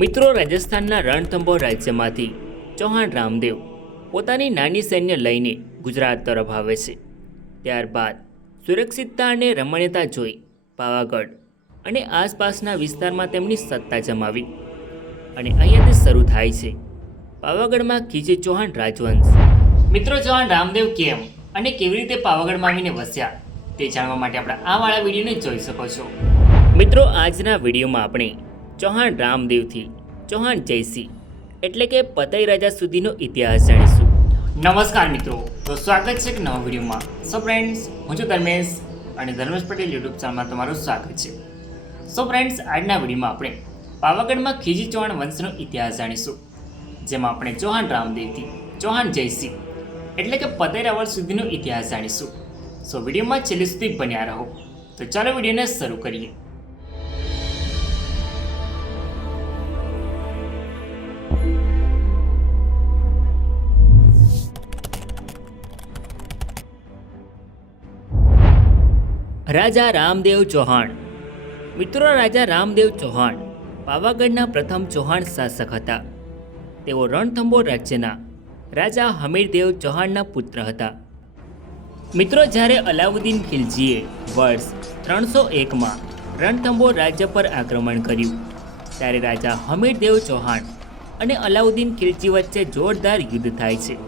મિત્રો, રાજસ્થાનના રણથંભોર રાજ્યમાંથી ચૌહાણ રામદેવ પોતાની નાની સૈન્ય લઈને ગુજરાત તરફ આવે છે. ત્યારબાદ સુરક્ષિતતા અને રમણીયતા જોઈ પાવાગઢ અને આસપાસના વિસ્તારમાં તેમની સત્તા જમાવી અને અહીંયાથી શરૂ થાય છે પાવાગઢમાં ખીજે ચૌહાણ રાજવંશ. મિત્રો, ચૌહાણ રામદેવ કેમ અને કેવી રીતે પાવાગઢમાં આવીને વસ્યા તે જાણવા માટે આપણે આ વાળા વિડીયોને જોઈ શકો છો. મિત્રો, આજના વિડીયોમાં આપણે ચૌહાણ રામદેવથી ચૌહાણ જયસિંહ એટલે કે પતઈ રાજા સુધીનો ઇતિહાસ જાણીશું. નમસ્કાર મિત્રો, તો સ્વાગત છે એક નવા વિડીયોમાં. સો ફ્રેન્ડ્સ, હું છું ધર્મેશ અને ધર્મેશ પટેલ યુટ્યુબ ચેનલમાં તમારું સ્વાગત છે. સો ફ્રેન્ડ્સ, આજના વિડીયોમાં આપણે પાવાગઢમાં ખીજી ચૌહાણ વંશનો ઇતિહાસ જાણીશું, જેમાં આપણે ચૌહાણ રામદેવથી ચૌહાણ જયસિંહ એટલે કે પતઈ રાવળ સુધીનો ઇતિહાસ જાણીશું. સો વિડીયોમાં છેલ્લે સુધી બન્યા રહો. તો ચાલો વિડીયોને શરૂ કરીએ. રાજા રામદેવ ચૌહાણ. મિત્રો, રાજા રામદેવ ચૌહાણ પાવાગઢના પ્રથમ ચૌહાણ શાસક હતા. તેઓ રણથંભોર રાજ્યના રાજા હમીરદેવ ચૌહાણના પુત્ર હતા. મિત્રો, જ્યારે અલાઉદ્દીન ખિલજીએ વર્ષ 301માં રણથંભોર રાજ્ય પર આક્રમણ કર્યું, ત્યારે રાજા હમીરદેવ ચૌહાણ અને અલાઉદ્દીન ખિલજી વચ્ચે જોરદાર યુદ્ધ થાય છે,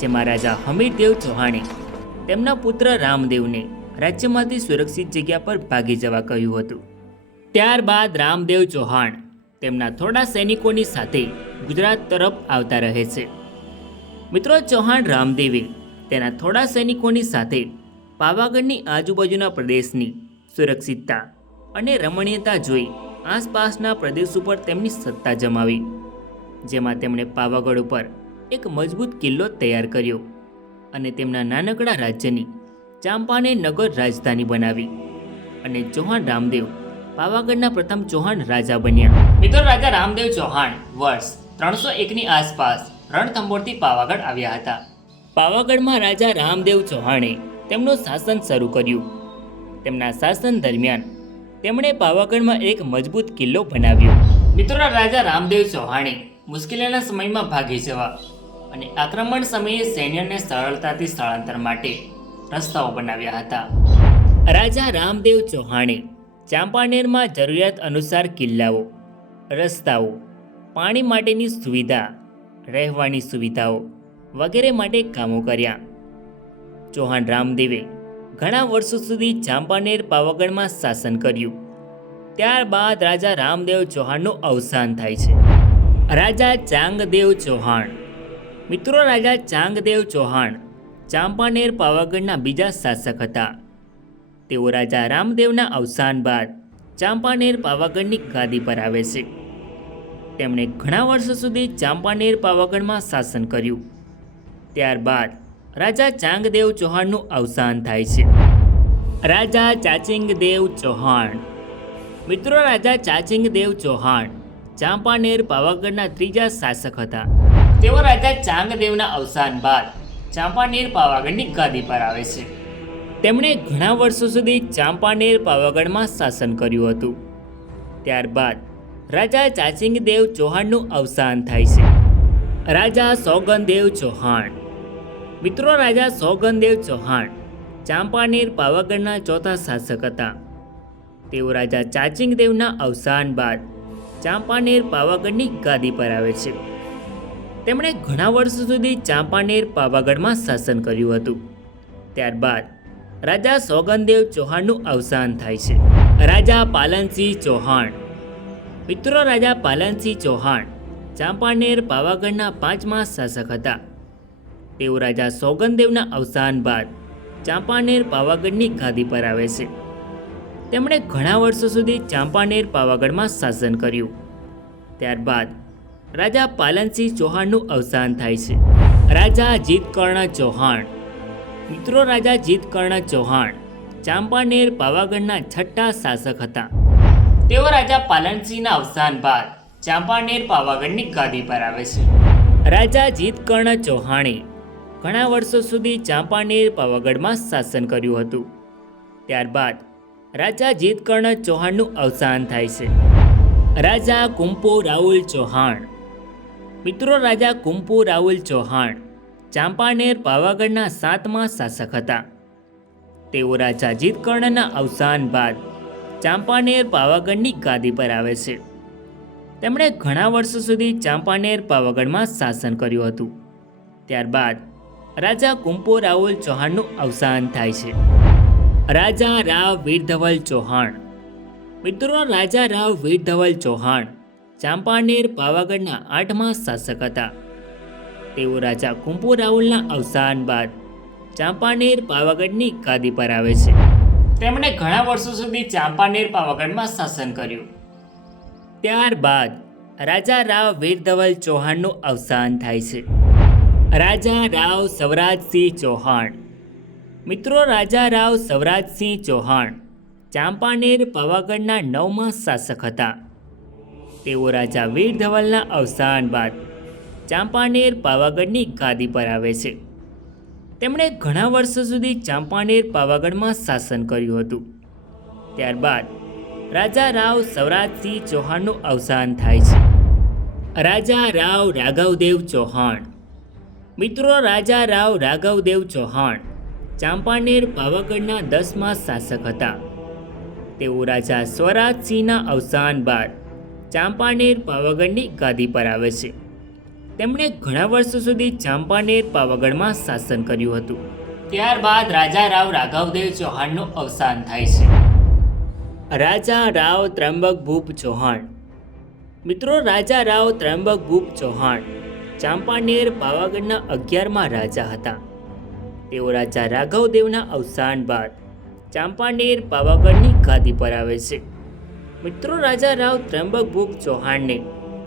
જેમાં રાજા હમીરદેવ ચૌહાણે તેમના પુત્ર રામદેવને રાજ્યમાંથી સુરક્ષિત જગ્યા પર ભાગી જવા કહ્યું હતું. ત્યારબાદ રામદેવ ચૌહાણ તેમના થોડા સૈનિકોની સાથે ગુજરાત તરફ આવતા રહે છે. મિત્રો, ચૌહાણ રામદેવે તેના થોડા સૈનિકોની સાથે પાવાગઢની આજુબાજુના પ્રદેશની સુરક્ષિતતા અને રમણીયતા જોઈ આસપાસના પ્રદેશ ઉપર તેમની સત્તા જમાવી, જેમાં તેમણે પાવાગઢ ઉપર એક મજબૂત કિલ્લો તૈયાર કર્યો અને તેમના નાનકડા રાજ્યની ચાંપાને નગર રાજધાની બનાવી અને ચૌહાણ રામદેવ પાવાગઢના પ્રથમ ચૌહાણ રાજા બન્યા. મિત્રો, રાજા રામદેવ ચૌહાણ વર્ષ 301ની આસપાસ રણથંભોરથી પાવાગઢ આવ્યા હતા. પાવાગઢમાં રાજા રામદેવ ચૌહાણે તેમનું શાસન શરૂ કર્યું. તેમના શાસન દરમિયાન તેમણે પાવાગઢમાં એક મજબૂત કિલ્લો બનાવ્યો. મિત્રો, રાજા રામદેવ ચૌહાણે મુશ્કેલીના સમયમાં ભાગી જવા અને આક્રમણ સમયે સૈન્યને સરળતાથી સ્થળાંતર માટે રસ્તાઓ બનાવ્યા હતા. રાજા રામદેવ ચૌહાણે ચાંપાનેરમાં જરૂરિયાત અનુસાર કિલ્લાઓ, રસ્તાઓ, પાણી માટેની સુવિધા, રહેવાની સુવિધાઓ વગેરે માટે કામો કર્યા. ચૌહાણ રામદેવે ઘણા વર્ષો સુધી ચાંપાનેર પાવાગઢમાં શાસન કર્યું. ત્યારબાદ રાજા રામદેવ ચૌહાણનું અવસાન થાય છે. રાજા ચાંગદેવ ચૌહાણ. મિત્રો, રાજા ચાંગદેવ ચૌહાણ ચાંપાનેર પાવાગઢના બીજા શાસક હતા. તેઓ રાજા રામદેવના અવસાન બાદ ચાંપાનેર પાવાગઢની ગાદી પર આવે છે. તેમણે ઘણા વર્ષો સુધી ચાંપાનેર પાવાગઢમાં શાસન કર્યું. ત્યારબાદ રાજા ચાંગદેવ ચૌહાણનું અવસાન થાય છે. રાજા ચાચિંગદેવ ચૌહાણ. મિત્રો, રાજા ચાચિંગદેવ ચૌહાણ ચાંપાનેર પાવાગઢના ત્રીજા શાસક હતા. તેઓ રાજા ચાંગદેવના અવસાન બાદ ચાંપાનેર પાવાગઢની ગાદી પર આવે છે. તેમણે ઘણા વર્ષો સુધી ચાંપાનેર પાવાગઢમાં શાસન કર્યું હતું. ત્યારબાદ રાજા ચાચિંગદેવ ચૌહાણનું અવસાન થાય છે. રાજા સોગંદેવ ચૌહાણ. મિત્રો, રાજા સોગંદેવ ચૌહાણ ચાંપાનેર પાવાગઢના ચોથા શાસક હતા. તેઓ રાજા ચાચિંગદેવના અવસાન બાદ ચાંપાનેર પાવાગઢની ગાદી પર આવે છે. તેમણે ઘણા વર્ષો સુધી ચાંપાનેર પાવાગઢમાં શાસન કર્યું હતું. ત્યારબાદ રાજા સોગંદેવ ચૌહાણનું અવસાન થાય છે. રાજા પાલનસિંહ ચૌહાણ. મિત્રો, રાજા પાલનસિંહ ચૌહાણ ચાંપાનેર પાવાગઢના પાંચમા શાસક હતા. તેઓ રાજા સોગંદેવના અવસાન બાદ ચાંપાનેર પાવાગઢની ગાદી પર આવે છે. તેમણે ઘણા વર્ષો સુધી ચાંપાનેર પાવાગઢમાં શાસન કર્યું. ત્યારબાદ રાજા પાલનસિંહ ચૌહાણનું અવસાન થાય છે. રાજા જીતકર્ણ ચૌહાણ. મિત્રો, રાજા જીતકર્ણ ચૌહાણ ચાંપાનેર પાવાગઢના છઠ્ઠા શાસક હતા. તેઓ રાજા પાલનસિંહના અવસાન બાદ ચાંપાનેર પાવાગઢની ગાદી પર આવે છે. રાજા જીતકર્ણ ચૌહાણે ઘણા વર્ષો સુધી ચાંપાનેર પાવાગઢમાં શાસન કર્યું હતું. ત્યારબાદ રાજા જીતકર્ણ ચૌહાણનું અવસાન થાય છે. રાજા કુંપુ રાહુલ ચૌહાણ. મિત્રો, રાજા કુંપુ રાહુલ ચૌહાણ ચાંપાનેર પાવાગઢના 7મા શાસક હતા. તેઓ રાજા જીતકર્ણના અવસાન બાદ ચાંપાનેર પાવાગઢની ગાદી પર આવે છે. તેમણે ઘણા વર્ષો સુધી ચાંપાનેર પાવાગઢમાં શાસન કર્યું હતું. ત્યારબાદ રાજા કુંપુ રાહુલ ચૌહાણનું અવસાન થાય છે. રાજા રાવ વીરધવલ ચૌહાણ. મિત્રો, રાજા રાવ વીરધવલ ચૌહાણ ચાંપાનેર પાવાગઢના 8મા શાસક હતા. તેઓ રાજા કુંપુ રાહુલના અવસાન બાદ ચાંપાનેર પાવાગઢની ગાદી પર આવે છે. તેમણે ઘણા વર્ષો સુધી ચાંપાનેર પાવાગઢમાં શાસન કર્યું. ત્યારબાદ રાજા રાવ વીરધવલ ચૌહાણનું અવસાન થાય છે. રાજા રાવ સવરાજસિંહ ચૌહાણ. મિત્રો, રાજા રાવ સવરાજસિંહ ચૌહાણ ચાંપાનેર પાવાગઢના 9મા શાસક હતા. તેઓ રાજા વીરધવલના અવસાન બાદ ચાંપાનેર પાવાગઢની ગાદી પર આવે છે. તેમણે ઘણા વર્ષો સુધી ચાંપાનેર પાવાગઢમાં શાસન કર્યું હતું. ત્યારબાદ રાજા રાવ સવરાજસિંહ ચૌહાણનું અવસાન થાય છે. રાજા રાવ રાઘવદેવ ચૌહાણ. મિત્રો, રાજા રાવ રાઘવદેવ ચૌહાણ ચાંપાનેર પાવાગઢના 10મા શાસક હતા. તેઓ રાજા સ્વરાજસિંહના અવસાન બાદ ચાંપાનેર પાવાગઢની ગાદી પર આવે છે. તેમણે ઘણા વર્ષો સુધી ચાંપાનેર પાવાગઢમાં શાસન કર્યું હતું. ત્યારબાદ રાજા રાવ રાઘવદેવ ચૌહાણનું અવસાન થાય છે. રાજા રાવ ત્રંબકભૂપ ચૌહાણ. મિત્રો, રાજા રાવ ત્રંબકભૂપ ચૌહાણ ચાંપાનેર પાવાગઢના 11મા રાજા હતા. તેઓ રાજા રાઘવદેવના અવસાન બાદ ચાંપાનેર પાવાગઢની ગાદી પર આવે છે. મિત્રો, રાજા રાવ ત્રંબકભૂપ ચૌહાણને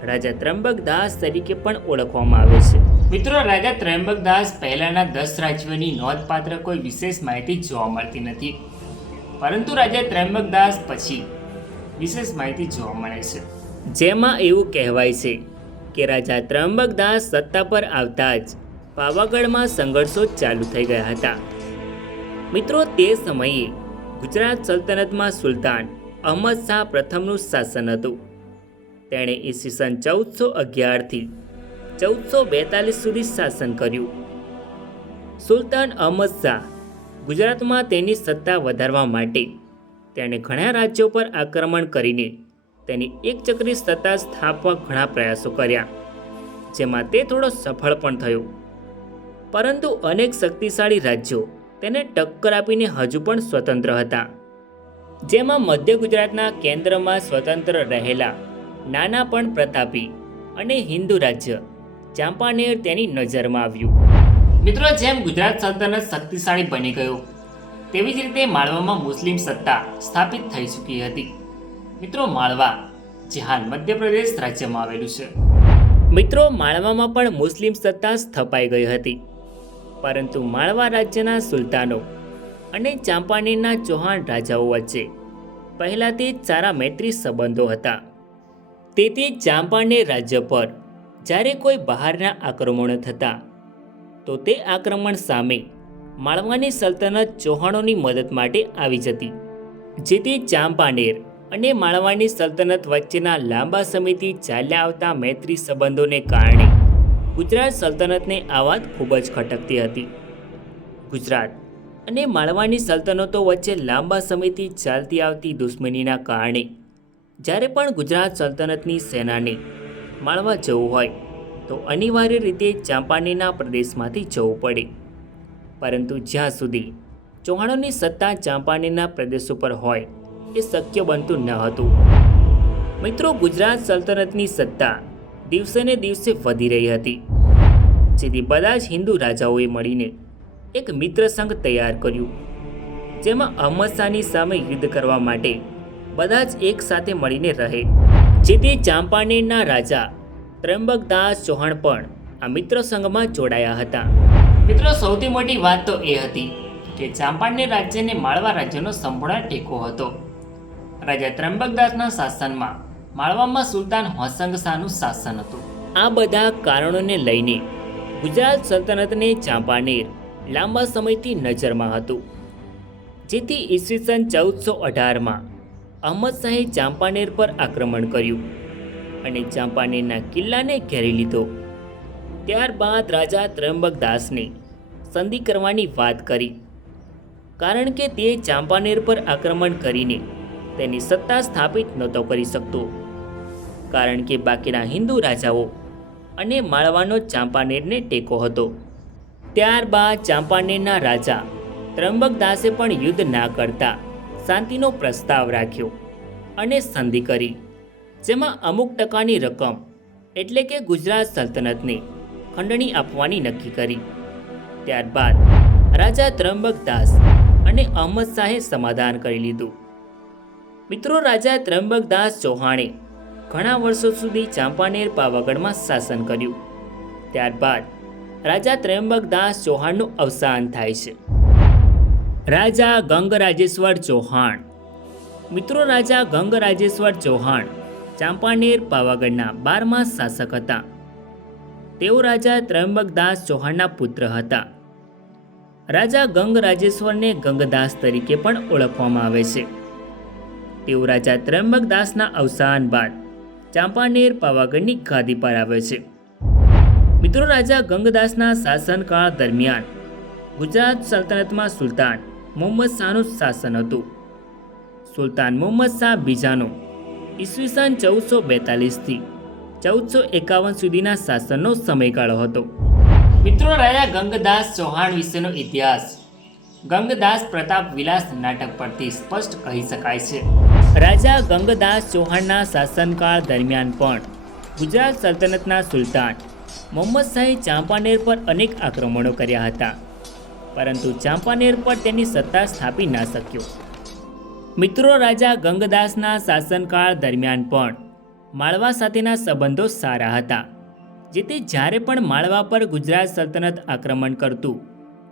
રાજા ત્રંબકદાસ તરીકે પણ ઓળખવામાં આવે છે. મિત્રો, રાજા ત્રંબકદાસ પહેલાંના 10 રાજ્યોની નોંધપાત્ર કોઈ વિશેષ માહિતી જોવા મળતી નથી, પરંતુ રાજા ત્રંબકદાસ પછી વિશેષ માહિતી જોવા મળે છે, જેમાં એવું કહેવાય છે કે રાજા ત્રંબકદાસ સત્તા પર આવતા જ પાવાગઢમાં સંઘર્ષો ચાલુ થઈ ગયા હતા. મિત્રો, તે સમયે ગુજરાત સલ્તનતમાં સુલતાન અહમદ શાહ પ્રથમનું શાસન હતું. તેણે ઈસવીસન 1411થી 1442 સુધી શાસન કર્યું. સુલતાન અહમદ શાહ ગુજરાતમાં તેની સત્તા વધારવા માટે તેણે ઘણા રાજ્યો પર આક્રમણ કરીને તેની એકચક્રી સત્તા સ્થાપવા ઘણા પ્રયાસો કર્યા, જેમાં તે થોડો સફળ પણ થયો. પરંતુ અનેક શક્તિશાળી રાજ્યો તેને ટક્કર આપીને હજુ પણ સ્વતંત્ર હતા, જેમાં મધ્ય ગુજરાતના કેન્દ્રમાં સ્વતંત્ર રહેલા નાના પણ પ્રતાપી અને હિન્દુ રાજ્ય ચાંપાનેર તેની નજરમાં આવ્યું. મિત્રો, જેમ ગુજરાત સલ્તનત શક્તિશાળી બની ગયું, તેવી જ રીતે માળવામાં મુસ્લિમ સત્તા સ્થાપિત થઈ ચૂકી હતી. મિત્રો, માળવા જે હાલ મધ્યપ્રદેશ રાજ્યમાં આવેલું છે. મિત્રો, માળવામાં પણ મુસ્લિમ સત્તા સ્થપાઈ ગઈ હતી, પરંતુ માળવા રાજ્યના સુલતાનો અને ચાંપાનેરના ચૌહાણ રાજાઓ વચ્ચે પહેલાંથી જ સારા મૈત્રી સંબંધો હતા. તેથી ચાંપાનેર રાજ્ય પર જ્યારે કોઈ બહારના આક્રમણો થતા તો તે આક્રમણ સામે માળવાની સલ્તનત ચૌહાણોની મદદ માટે આવી જતી, જેથી ચાંપાનેર અને માળવાની સલ્તનત વચ્ચેના લાંબા સમયથી ચાલ્યા આવતા મૈત્રી સંબંધોને કારણે ગુજરાત સલ્તનતને આ વાત ખૂબ જ ખટકતી હતી. ગુજરાત અને માળવાની સલ્તનતો વચ્ચે લાંબા સમયથી ચાલતી આવતી દુશ્મનીના કારણે જ્યારે પણ ગુજરાત સલ્તનતની સેનાને માળવા જવું હોય તો અનિવાર્ય રીતે ચાંપાનેરના પ્રદેશમાંથી જવું પડે, પરંતુ જ્યાં સુધી ચૌહાણોની સત્તા ચાંપાનેરના પ્રદેશો પર હોય એ શક્ય બનતું ન હતું. મિત્રો, ગુજરાત સલ્તનતની સત્તા દિવસે ને દિવસે વધી રહી હતી, જેથી બધા જ હિન્દુ રાજાઓએ મળીને એક મિત્ર સંઘ તૈયાર કર્યું, જેમાં અહમદ શાહની સામે યુદ્ધ કરવા માટે બધા જ એક સાથે મળીને રહે, જેથી ચાંપાનેરના રાજા ત્રંબકદાસ ચૌહાણ પણ આ મિત્ર સંઘમાં જોડાયા હતા. મિત્રો, સૌથી મોટી વાત તો એ હતી કે ચાંપાનેર રાજ્યને માળવા રાજ્યનો સંપૂર્ણ ટેકો હતો. રાજા ત્રંબકદાસના શાસનમાં માળવામાં સુલતાન હોસંગ શાહનું શાસન હતું. આ બધા કારણોને લઈને ગુજરાત સલ્તનતને ચાંપાનેર લાંબા સમયથી નજરમાં હતું, જેથી ઈસવીસન 1418માં અહમદ શાહે ચાંપાનેર પર આક્રમણ કર્યું અને ચાંપાનેરના કિલ્લાને ઘેરી લીધો. ત્યારબાદ રાજા ત્રયંબકદાસને સંધિ કરવાની વાત કરી, કારણ કે તે ચાંપાનેર પર આક્રમણ કરીને તેની સત્તા સ્થાપિત નહોતો કરી શકતો, કારણ કે બાકીના હિન્દુ રાજાઓ અને માળવાનો ચાંપાનેરને ટેકો હતો. ત્યારબાદ ચાંપાનેરના રાજા ત્રયંબકદાસે પણ યુદ્ધ ના કરતા શાંતિનો પ્રસ્તાવ રાખ્યો અને સંધિ કરી, જેમાં અમુક ટકાની રકમ એટલે કે ગુજરાત સલ્તનતને ખંડણી આપવાની નક્કી કરી. ત્યારબાદ રાજા ત્રયંબકદાસ અને અહમદ શાહે સમાધાન કરી લીધું. મિત્રો, રાજા ત્રયંબકદાસ ચૌહાણે ઘણા વર્ષો સુધી ચાંપાનેર પાવાગઢમાં શાસન કર્યું. ત્યારબાદ રાજા ત્રયંબકદાસ ચૌહાણનું અવસાન થાય છે. રાજા ગંગરાજેશ્વર ચૌહાણ. મિત્રો, રાજા ગંગરાજેશ્વર ચૌહાણ ચાંપાનેર પાવાગઢના 12મા શાસક હતા. તેઓ રાજા ત્રયંબકદાસ ચૌહાણના પુત્ર હતા. રાજા ગંગરાજેશ્વરને ગંગદાસ તરીકે પણ ઓળખવામાં આવે છે. તેઓ રાજા ત્રયંબકદાસના અવસાન બાદ ચાંપાનેર પાવાગઢની ગાદી પર આવે છે. મિત્રો, રાજા ગંગદાસના શાસનકાળ દરમિયાન ગુજરાત સલ્તનતમાં સુલતાન મુહમ્મદ શાહનું શાસન હતું. સુલતાન મુહમ્મદ શાહ બીજાનો ઈસવીસન 1442થી 1451 સુધીના શાસનનો સમયગાળો હતો. મિત્રો, રાજા ગંગદાસ ચૌહાણ વિશેનો ઇતિહાસ ગંગદાસ પ્રતાપ વિલાસ નાટક પરથી સ્પષ્ટ કહી શકાય છે. રાજા ગંગદાસ ચૌહાણના શાસનકાળ દરમિયાન પણ ગુજરાત સલ્તનતના સુલતાન મુહમ્મદ શાહે ચાંપાનેર પર અનેક આક્રમણો કર્યા હતા, પરંતુ ચાંપાનેર પર તેની સત્તા સ્થાપી ના શક્યો. મિત્રો, રાજા ગંગદાસના શાસનકાળ દરમિયાન પણ માળવા સાથેના સંબંધો સારા હતા, જેથી જ્યારે પણ માળવા પર ગુજરાત સલ્તનત આક્રમણ કરતું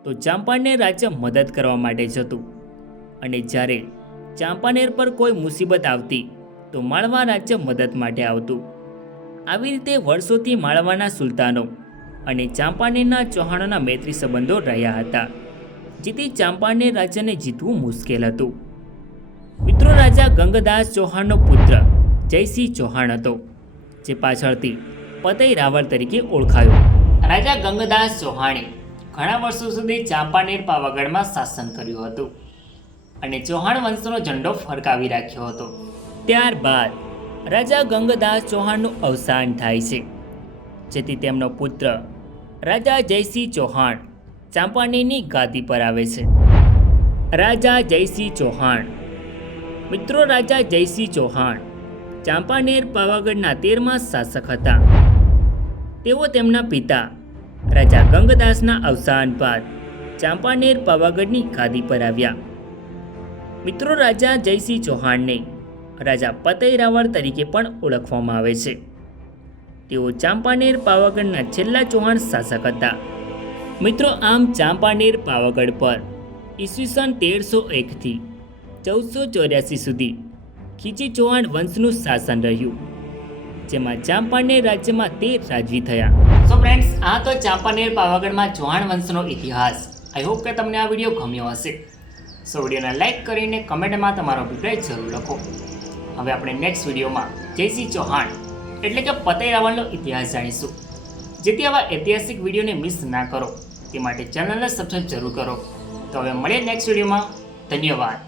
તો ચાંપાનેર રાજ્ય મદદ કરવા માટે જતું, અને જ્યારે ચાંપાનેર પર કોઈ મુસીબત આવતી તો માળવા રાજ્ય મદદ માટે આવતું. આવી રીતે વર્ષોથી માળવાના સુલતાનો અને ચાંપાનેરના ચૌહાણોના મૈત્રી સંબંધો રહ્યા હતા, જેથી ચાંપાનેર રાજ્યને જીતવું મુશ્કેલ હતું. મિત્રો, રાજા ગંગદાસ ચૌહાણનો પુત્ર જયસિંહ ચૌહાણ હતો, જે પાછળથી પતઈ રાવળ તરીકે ઓળખાયો. રાજા ગંગદાસ ચૌહાણે ઘણા વર્ષો સુધી ચાંપાનેર પાવાગઢમાં શાસન કર્યું હતું અને ચૌહાણ વંશનો ઝંડો ફરકાવી રાખ્યો હતો. ત્યારબાદ રાજા ગંગદાસ ચૌહાણનું અવસાન થાય છે, જેથી તેમનો પુત્ર રાજા જયસિંહ ચૌહાણ ચાંપાનેરની ગાદી પર આવે છે. રાજા જયસિંહ ચૌહાણ. મિત્રો, રાજા જયસિંહ ચૌહાણ ચાંપાનેર પાવાગઢના 13મા શાસક હતા. તેઓ તેમના પિતા રાજા ગંગદાસના અવસાન બાદ ચાંપાનેર પાવાગઢની ગાદી પર આવ્યા. મિત્રો, રાજા જયસિંહ ચૌહાણને રાજા પતઈ રાવળ તરીકે પણ ઓળખવામાં આવે છે. તેઓ ચાંપાનેર પાવાગઢના છેલ્લા ચૌહાણ શાસક હતા. મિત્રો, આમ ચાંપાનેર પાવાગઢ પર ઈસવીસન 1301થી 1484 સુધી ખીચી ચૌહાણ વંશનું શાસન રહ્યું, જેમાં ચાંપાનેર રાજ્યમાં 13 રાજવી થયા. સો ફ્રેન્ડ્સ, આ તો ચાંપાનેર પાવાગઢમાં ચૌહાણ વંશનો ઇતિહાસ. આઈ હોપ કે તમને આ વિડીયો ગમ્યો હશે. સો વિડીયોને લાઇક કરીને કમેન્ટમાં તમારો અભિપ્રાય જરૂર લખો. હવે આપણે નેક્સ્ટ વિડીયોમાં જયસિંહ ચૌહાણ એટલે કે પતઈ રાવળનો ઇતિહાસ જાણીશું. જેથી આવા ઐતિહાસિક વિડીયોને મિસ ના કરો તે માટે ચેનલને સબસ્ક્રાઈબ જરૂર કરો. તો હવે મળીએ નેક્સ્ટ વિડીયોમાં. ધન્યવાદ.